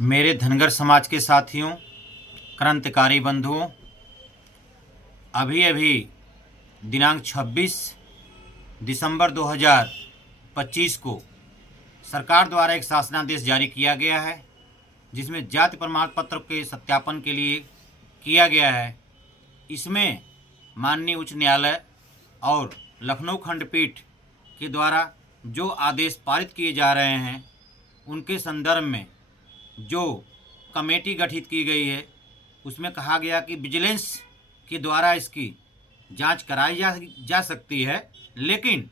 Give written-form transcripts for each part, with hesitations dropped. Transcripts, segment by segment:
मेरे धनगर समाज के साथियों, क्रांतिकारी बंधुओं, अभी अभी दिनांक 26 दिसंबर 2025 को सरकार द्वारा एक शासनादेश जारी किया गया है, जिसमें जाति प्रमाण पत्र के सत्यापन के लिए किया गया है। इसमें माननीय उच्च न्यायालय और लखनऊ खंडपीठ के द्वारा जो आदेश पारित किए जा रहे हैं, उनके संदर्भ में जो कमेटी गठित की गई है, उसमें कहा गया कि विजिलेंस के द्वारा इसकी जांच कराई जा सकती है। लेकिन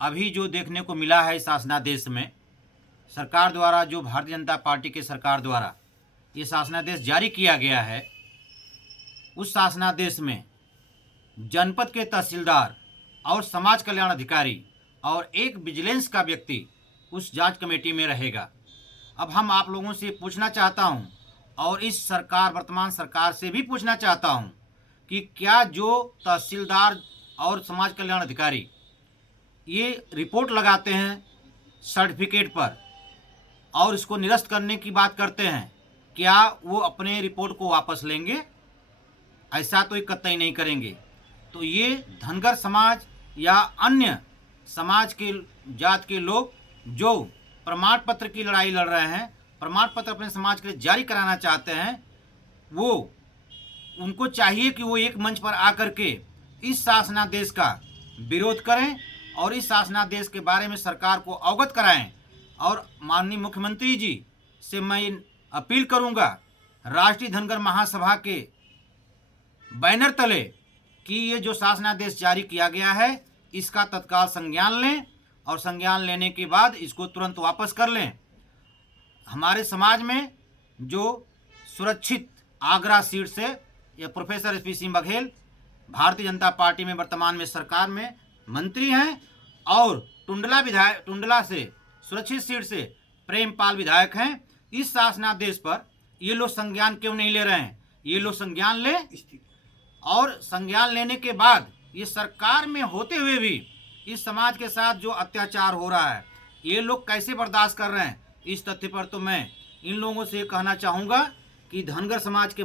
अभी जो देखने को मिला है शासनादेश में, सरकार द्वारा, जो भारतीय जनता पार्टी के सरकार द्वारा ये शासनादेश जारी किया गया है, उस शासनादेश में जनपद के तहसीलदार और समाज कल्याण अधिकारी और एक विजिलेंस का व्यक्ति उस जांच कमेटी में रहेगा। अब हम आप लोगों से पूछना चाहता हूं, और इस सरकार, वर्तमान सरकार से भी पूछना चाहता हूं, कि क्या जो तहसीलदार और समाज कल्याण अधिकारी ये रिपोर्ट लगाते हैं सर्टिफिकेट पर और इसको निरस्त करने की बात करते हैं, क्या वो अपने रिपोर्ट को वापस लेंगे? ऐसा तो ये कतई नहीं करेंगे। तो ये धनगर समाज या अन्य समाज के जात के लोग जो प्रमाण पत्र की लड़ाई लड़ रहे हैं, प्रमाण पत्र अपने समाज के लिए जारी कराना चाहते हैं, वो उनको चाहिए कि वो एक मंच पर आकर के इस शासनादेश का विरोध करें और इस शासनादेश के बारे में सरकार को अवगत कराएं। और माननीय मुख्यमंत्री जी से मैं अपील करूंगा, राष्ट्रीय धनगर महासभा के बैनर तले, कि ये जो शासनादेश जारी किया गया है, इसका तत्काल संज्ञान लें और संज्ञान लेने के बाद इसको तुरंत वापस कर लें। हमारे समाज में जो सुरक्षित आगरा सीट से ये professor SP Singh Baghel Bharatiya Janata party में वर्तमान में सरकार में मंत्री हैं, और टुंडला से सुरक्षित सीट से प्रेमपाल विधायक हैं, इस शासनादेश पर ये लोग संज्ञान क्यों नहीं ले रहे हैं? ये लोग संज्ञान लें, और संज्ञान लेने के बाद ये सरकार में होते हुए भी इस समाज के साथ जो अत्याचार हो रहा है, ये लोग कैसे बर्दाश्त कर रहे हैं? इस तथ्य पर तो मैं इन लोगों से कहना चाहूँगा कि धनगर समाज के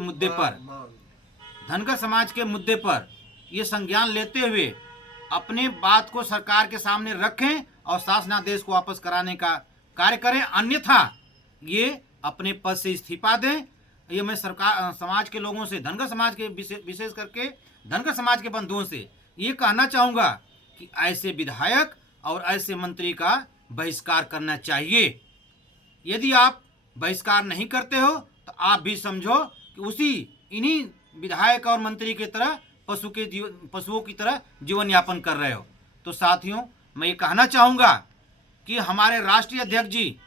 मुद्दे पर ये संज्ञान लेते हुए अपने बात को सरकार के सामने रखें और शासनादेश को वापस कराने का कार्य करें, अन्यथा ये अपने पद से इस्तीफा दें। ये मैं सरकार, समाज के लोगों से, धनगर समाज के विशेष करके धनगर समाज के बंधुओं से ये कहना चाहूँगा कि ऐसे विधायक और ऐसे मंत्री का बहिष्कार करना चाहिए। यदि आप बहिष्कार नहीं करते हो तो आप भी समझो कि इन्हीं विधायक और मंत्री की तरह पशुओं की तरह जीवन यापन कर रहे हो। तो साथियों, मैं ये कहना चाहूँगा कि हमारे राष्ट्रीय अध्यक्ष जी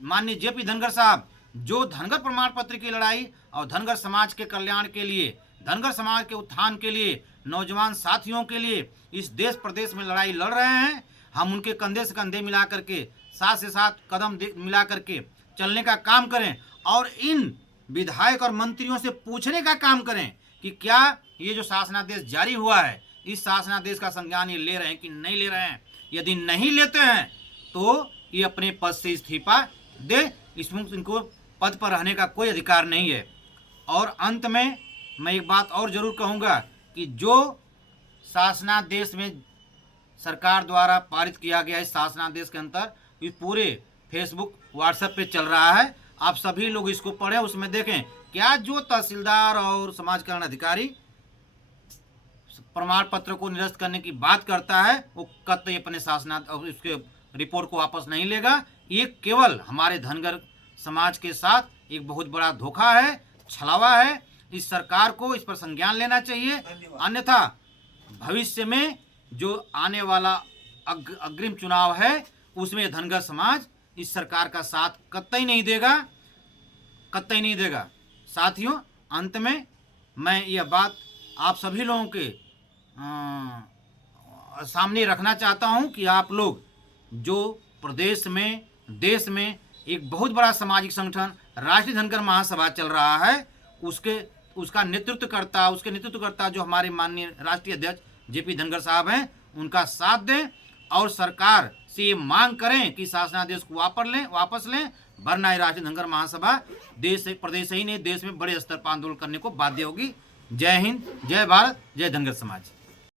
माननीय जेपी धनगर साहब, जो धनगर प्रमाण पत्र की लड़ाई और धनगर समाज के कल्याण के लिए, धनगर समाज के उत्थान के लिए, नौजवान साथियों के लिए इस देश प्रदेश में लड़ाई लड़ रहे हैं, हम उनके कंधे से कंधे मिला करके, साथ से साथ कदम मिला करके चलने का काम करें, और इन विधायक और मंत्रियों से पूछने का काम करें कि क्या ये जो शासनादेश जारी हुआ है, इस शासनादेश का संज्ञान ये ले रहे हैं कि नहीं ले रहे हैं। यदि नहीं लेते हैं तो ये अपने पद से इस्तीफा दे, इसमें इनको पद पर रहने का कोई अधिकार नहीं है। और अंत में मैं एक बात और जरूर कहूँगा कि जो शासनादेश में सरकार द्वारा पारित किया गया है, शासनादेश के अंतर ये पूरे फेसबुक, व्हाट्सएप पे चल रहा है, आप सभी लोग इसको पढ़ें, उसमें देखें क्या जो तहसीलदार और समाज कल्याण अधिकारी प्रमाण पत्र को निरस्त करने की बात करता है, वो कतई अपने उसके रिपोर्ट को वापस नहीं लेगा। ये केवल हमारे धनगर समाज के साथ एक बहुत बड़ा धोखा है, छलावा है। इस सरकार को इस पर संज्ञान लेना चाहिए, अन्यथा भविष्य में जो आने वाला अग्रिम चुनाव है, उसमें धनगर समाज इस सरकार का साथ कतई नहीं देगा। साथियों, अंत में मैं यह बात आप सभी लोगों के सामने रखना चाहता हूं कि आप लोग, जो प्रदेश में, देश में एक बहुत बड़ा सामाजिक संगठन राष्ट्रीय धनगर महासभा चल रहा है, उसके नेतृत्व करता जो हमारे माननीय राष्ट्रीय अध्यक्ष जेपी धनगर साहब हैं, उनका साथ दें और सरकार से ये मांग करें कि शासनादेश को वापस लें, वरना ये राष्ट्रीय धनगर महासभा देश प्रदेश ही नहीं देश में बड़े स्तर पर आंदोलन करने को बाध्य होगी। जय हिंद, जय भारत, जय धनगर समाज।